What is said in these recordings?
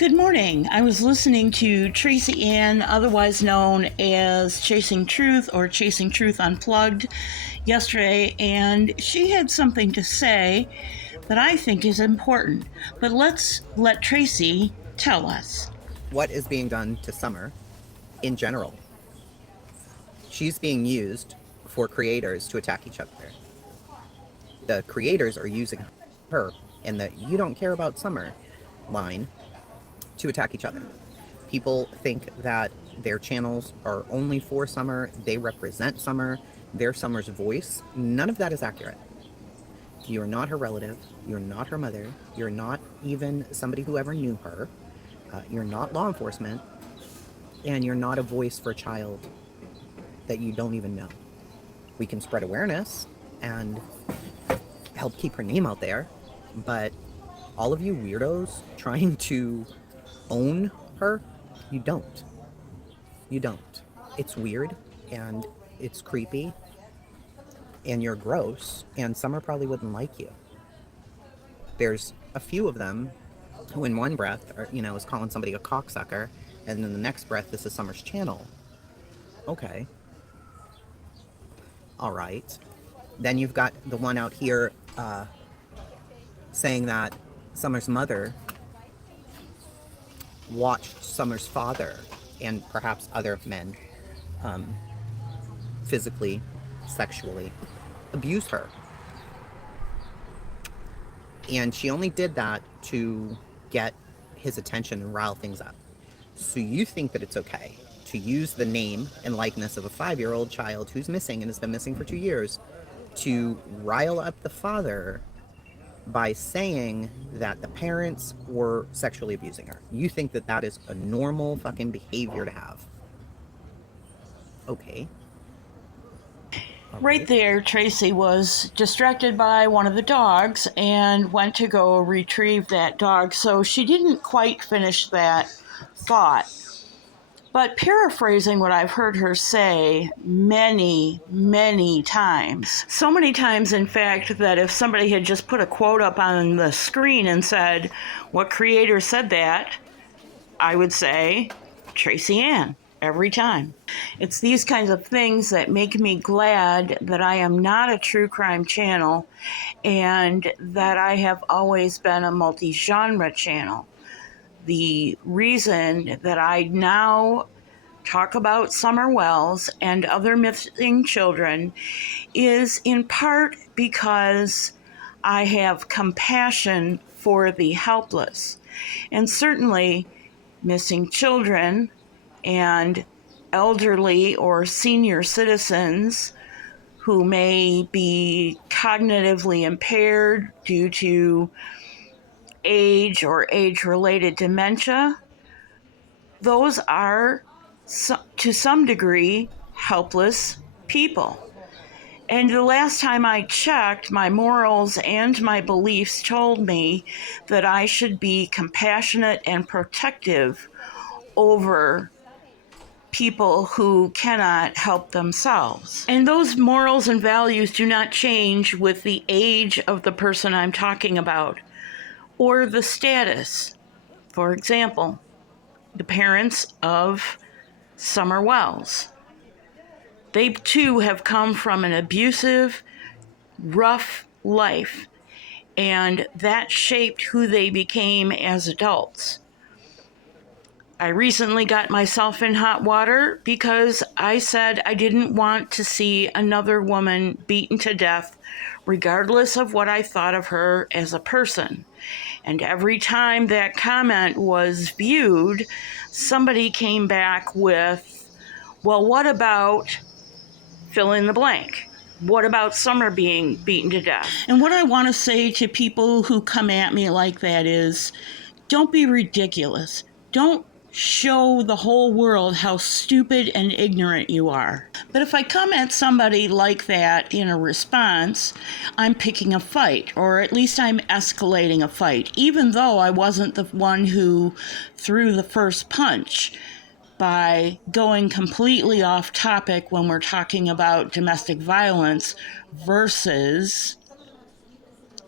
Good morning. I was listening to TracyAnne, otherwise known as Chasing Truth or Chasing Truth Unplugged, yesterday, and she had something to say that I think is important. But let's let Tracy tell us. What is being done to Summer in general? She's being used for creators to attack each other. The creators are using her and the "you don't care about Summer" line to attack each other. People think that their channels are only for Summer, they represent Summer, they're Summer's voice. None of that is accurate. You're not her relative, you're not her mother, you're not even somebody who ever knew her, you're not law enforcement, and you're not a voice for a child that you don't even know. We can spread awareness and help keep her name out there, but all of you weirdos trying to own her, you don't. You don't. It's weird and it's creepy and you're gross, and Summer probably wouldn't like you. There's a few of them who in one breath are, is calling somebody a cocksucker, and in the next breath, this is Summer's channel. Okay. All right. Then you've got the one out here saying that Summer's mother watched Summer's father and perhaps other men physically, sexually abuse her. And she only did that to get his attention and rile things up. So you think that it's okay to use the name and likeness of a 5-year-old child who's missing and has been missing for 2 years to rile up the father by saying that the parents were sexually abusing her. You think that that is a normal fucking behavior to have. Okay. Right there, Tracy was distracted by one of the dogs and went to go retrieve that dog, so she didn't quite finish that thought. But paraphrasing what I've heard her say many, many times, so many times, in fact, that if somebody had just put a quote up on the screen and said, "What creator said that?" I would say, TracyAnne, every time. It's these kinds of things that make me glad that I am not a true crime channel and that I have always been a multi-genre channel. The reason that I now talk about Summer Wells and other missing children is in part because I have compassion for the helpless. And certainly missing children and elderly or senior citizens who may be cognitively impaired due to age or age-related dementia, those are, to some degree, helpless people. And the last time I checked, my morals and my beliefs told me that I should be compassionate and protective over people who cannot help themselves. And those morals and values do not change with the age of the person I'm talking about or the status. For example, the parents of Summer Wells. They too have come from an abusive, rough life, and that shaped who they became as adults. I recently got myself in hot water because I said I didn't want to see another woman beaten to death, regardless of what I thought of her as a person. And every time that comment was viewed, somebody came back with, "Well, what about fill in the blank? What about Summer being beaten to death?" And what I want to say to people who come at me like that is, don't be ridiculous. Don't show the whole world how stupid and ignorant you are. But if I come at somebody like that in a response, I'm picking a fight, or at least I'm escalating a fight, even though I wasn't the one who threw the first punch, by going completely off topic when we're talking about domestic violence versus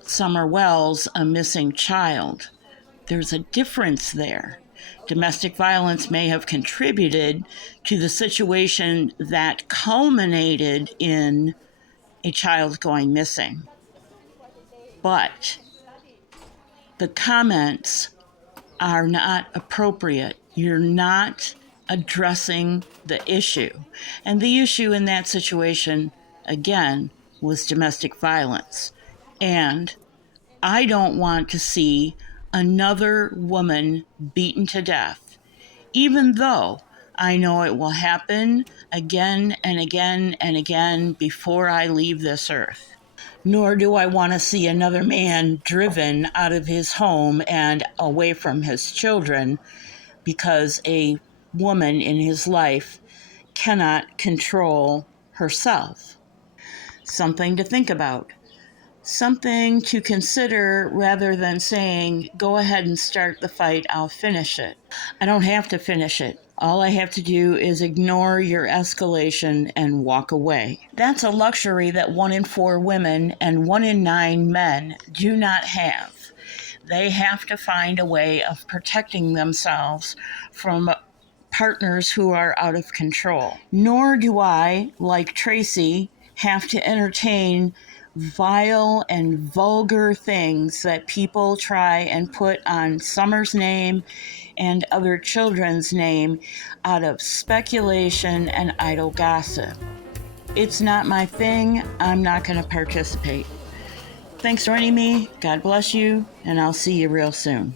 Summer Wells, a missing child. There's a difference there. Domestic violence may have contributed to the situation that culminated in a child going missing. But the comments are not appropriate. You're not addressing the issue. And the issue in that situation, again, was domestic violence. And I don't want to see another woman beaten to death, even though I know it will happen again and again and again before I leave this earth. Nor do I want to see another man driven out of his home and away from his children because a woman in his life cannot control herself. Something to think about. Something to consider rather than saying, go ahead and start the fight, I'll finish it. I don't have to finish it. All I have to do is ignore your escalation and walk away. That's a luxury that 1 in 4 women and 1 in 9 men do not have. They have to find a way of protecting themselves from partners who are out of control. Nor do I, like Tracy, have to entertain vile and vulgar things that people try and put on Summer's name and other children's name out of speculation and idle gossip. It's not my thing. I'm not going to participate. Thanks for joining me. God bless you, and I'll see you real soon.